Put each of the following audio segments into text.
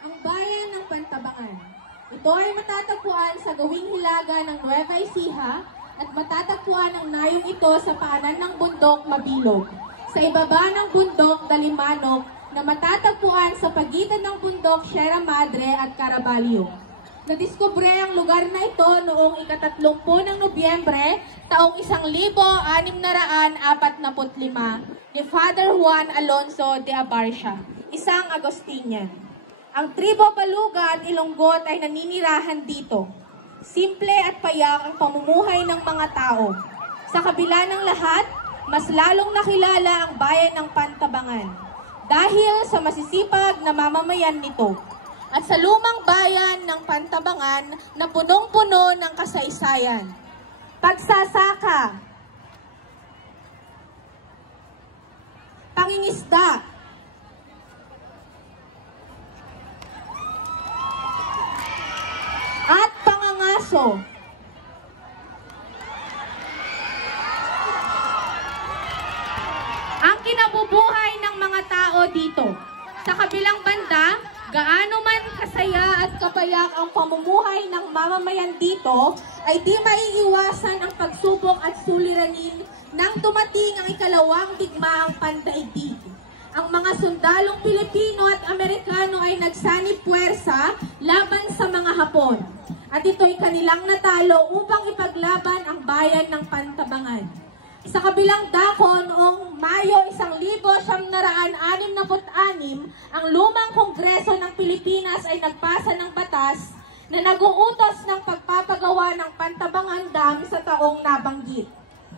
Ang bayan ng Pantabangan. Ito ay matatagpuan sa gawing hilaga ng Nueva Ecija at matatagpuan ang nayong ito sa paanan ng bundok Mabilog. Sa ibaba ng bundok Dalimanok na matatagpuan sa pagitan ng bundok Sierra Madre at Caraballo. Nadiskubre ang lugar na ito noong ika-30 ng Nobyembre, taong 1645 ni Father Juan Alonso de Abarcia, isang Agustinian. Ang tribo Baluga at Ilonggot ay naninirahan dito. Simple at payak ang pamumuhay ng mga tao. Sa kabila ng lahat, mas lalong nakilala ang bayan ng Pantabangan dahil sa masisipag na mamamayan nito. At sa lumang bayan ng Pantabangan na punong-puno ng kasaysayan. Pagsasaka, pangingisda, at pangangaso. Ang kinabubuhay ng mga tao dito. Sa kabilang banda, gaano man kasaya at kapayak ang pamumuhay ng mamamayan dito, ay di maiiwasan ang pagsubok at suliranin nang dumating ang ikalawang digmaang pandaigdig. Ang mga sundalong Pilipino at Amerikano ay nagsanib puwersa laban sa mga Hapon. At ito'y kanilang natalo upang ipaglaban ang bayan ng Pantabangan. Sa kabilang dako, noong Mayo 1966, ang lumang Kongreso ng Pilipinas ay nagpasa ng batas na nag-uutos ng pagpapagawa ng Pantabangan Dam sa taong nabanggit.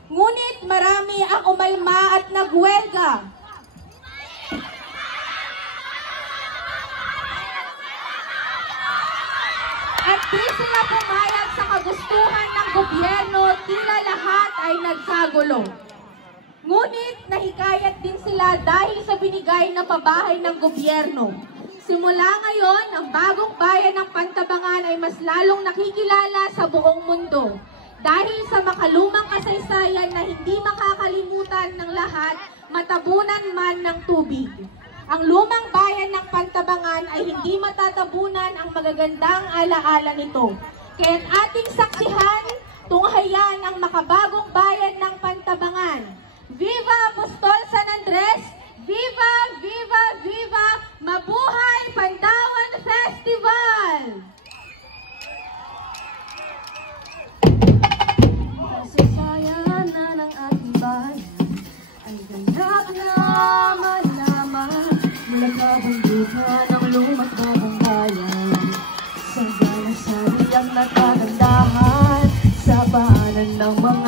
Ngunit marami ang umalma at nagwelga. At di sila pumayag sa kagustuhan ng gobyerno, tila lahat ay nagkagulo. Ngunit nahikayat din sila dahil sa binigay na pabahay ng gobyerno. Simula ngayon, ang bagong bayan ng Pantabangan ay mas lalong nakikilala sa buong mundo. Dahil sa makalumang kasaysayan na hindi makakalimutan ng lahat, matabunan man ng tubig. Ang lumang bayan ng Pantabangan ay hindi matatabunan ang magagandang alaala nito. Kaya't ating saksihan, tunghayan ang makabagong bayan ng Pantabangan. Viva Apostol San Andres! Viva, viva, viva! Mabuhay Pandawan Festival! Kasaysayan na ng ating bayan ay ganap naman. Mula kabundukan ng luma't bagong bayan, sagana sa riyak na kagandahan, sa paanan ng mga